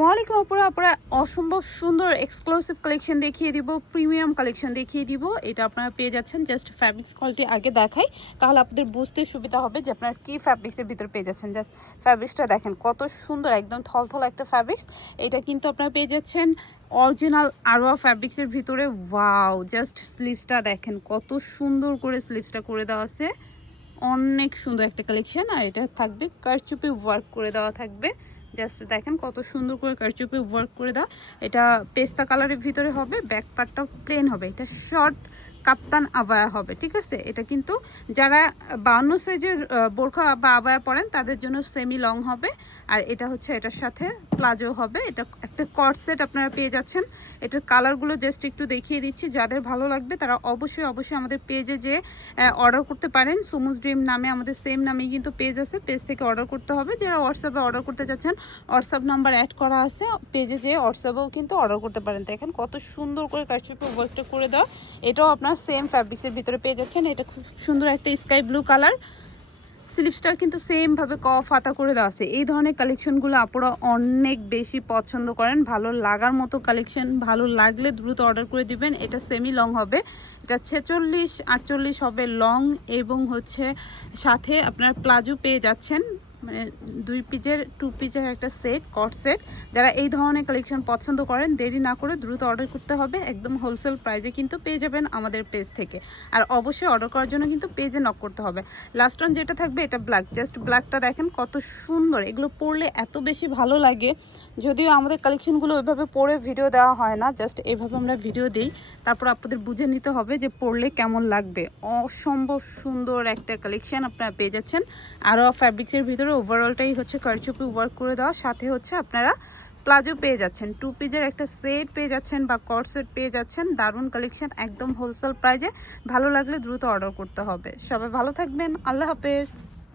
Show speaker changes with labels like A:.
A: ওয়ালাইকুম আপুরা আপনারা অসম্ভব সুন্দর এক্সক্লুসিভ কালেকশন দেখিয়ে দিব প্রিমিয়াম কালেকশন দেখিয়ে দিব। এটা আপনারা পেয়ে যাচ্ছেন জাস্ট ফ্যাব্রিক্স কোয়ালিটি আগে দেখাই। তাহলে আপনাদের বুঝতে সুবিধা হবে যে আপনারা কী ফ্যাব্রিক্সের ভিতরে পেয়ে যাচ্ছেন। জাস্ট ফ্যাব্রিক্সটা দেখেন, কত সুন্দর, একদম থলথল একটা ফ্যাব্রিক্স এটা কিন্তু আপনারা পেয়ে যাচ্ছেন অরিজিনাল আরোয়া ফ্যাব্রিক্সের ভিতরে। ওয়াও জাস্ট স্লিভসটা দেখেন, কত সুন্দর করে স্লিভসটা করে দেওয়া আছে। অনেক সুন্দর একটা কালেকশন আর এটা থাকবে, কারচুপি ওয়ার্ক করে দেওয়া থাকবে। জাস্ট দেখেন কত সুন্দর করে কারচুপি ওয়ার্ক করে দাও। এটা পেস্তা কালারের ভিতরে হবে ব্যাক পার্টটাও প্লেন হবে। এটা শর্ট কাপ্তান আবায়া হবে, ঠিক আছে? এটা কিন্তু যারা বাউন্ন সাইজের বোরখা বা আবায়া পরেন, তাদের জন্য সেমি লং হবে। আর এটা হচ্ছে, এটার সাথে প্লাজো হবে। এটা একটা কট সেট আপনারা পেয়ে যাচ্ছেন। এটার কালারগুলো জাস্ট একটু দেখিয়ে দিচ্ছি। যাদের ভালো লাগবে, তারা অবশ্যই অবশ্যই আমাদের পেজে যে অর্ডার করতে পারেন। সুমুজ ড্রিম নামে আমাদের সেম নামে কিন্তু পেজ আছে। পেজ থেকে অর্ডার করতে হবে। যারা হোয়াটসঅ্যাপে অর্ডার করতে যাচ্ছেন হোয়াটসঅ্যাপ নাম্বার অ্যাড করা আছে। পেজে যে হোয়াটসঅ্যাপেও কিন্তু অর্ডার করতে পারেন। দেখেন কত সুন্দর করে কারচুপি ওয়ার্কটা করে দেওয়া এটাও আপনার সেম ফ্যাব্রিক্সের ভিতরে পেয়ে যাচ্ছেন। এটা খুব সুন্দর একটা স্কাই ব্লু কালার স্লিপসটা কিন্তু সেমভাবে ক, ফাতা করে দেওয়া আছে। এই ধরনের কালেকশনগুলো আপনারা অনেক বেশি পছন্দ করেন। ভালো লাগার মতো কালেকশন ভালো লাগলে দ্রুত অর্ডার করে দিবেন। এটা সেমি লং হবে। এটা ছেচল্লিশ, আটচল্লিশ হবে লং এবং হচ্ছে সাথে আপনার প্লাজো পেয়ে যাচ্ছেন। মানে দুই পিচের টু পিচের একটা সেট কট সেট যারা এই ধরনের কালেকশন পছন্দ করেন, দেরি না করে দ্রুত অর্ডার করতে হবে। একদম হোলসেল প্রাইজে কিন্তু পেয়ে যাবেন আমাদের পেজ থেকে। আর অবশ্যই অর্ডার করার জন্য কিন্তু পেজে নক করতে হবে। লাস্ট অন যেটা থাকবে, এটা ব্ল্যাক জাস্ট ব্ল্যাকটা দেখেন কত সুন্দর। এগুলো পরলে এত বেশি ভালো লাগে। যদিও আমাদের কালেকশনগুলো ওইভাবে পরে ভিডিও দেওয়া হয় না জাস্ট এইভাবে আমরা ভিডিও দিই। তারপর আপনাদের বুঝে নিতে হবে যে পরলে কেমন লাগবে। অসম্ভব সুন্দর একটা কালেকশন আপনারা পেয়ে যাচ্ছেন। আরও ফ্যাব্রিক্সের ভিতরে ওভারঅলটাই হচ্ছে কারচুপি ওয়ার্ক করে দেওয়া। সাথে হচ্ছে আপনারা প্লাজো পেয়ে যাচ্ছেন। টু পিজের একটা সেট পেয়ে যাচ্ছেন বা কট সেট পেয়ে যাচ্ছেন। দারুণ কালেকশন একদম হোলসেল প্রাইজে ভালো লাগলে দ্রুত অর্ডার করতে হবে। সবাই ভালো থাকবেন। আল্লাহ হাফেজ।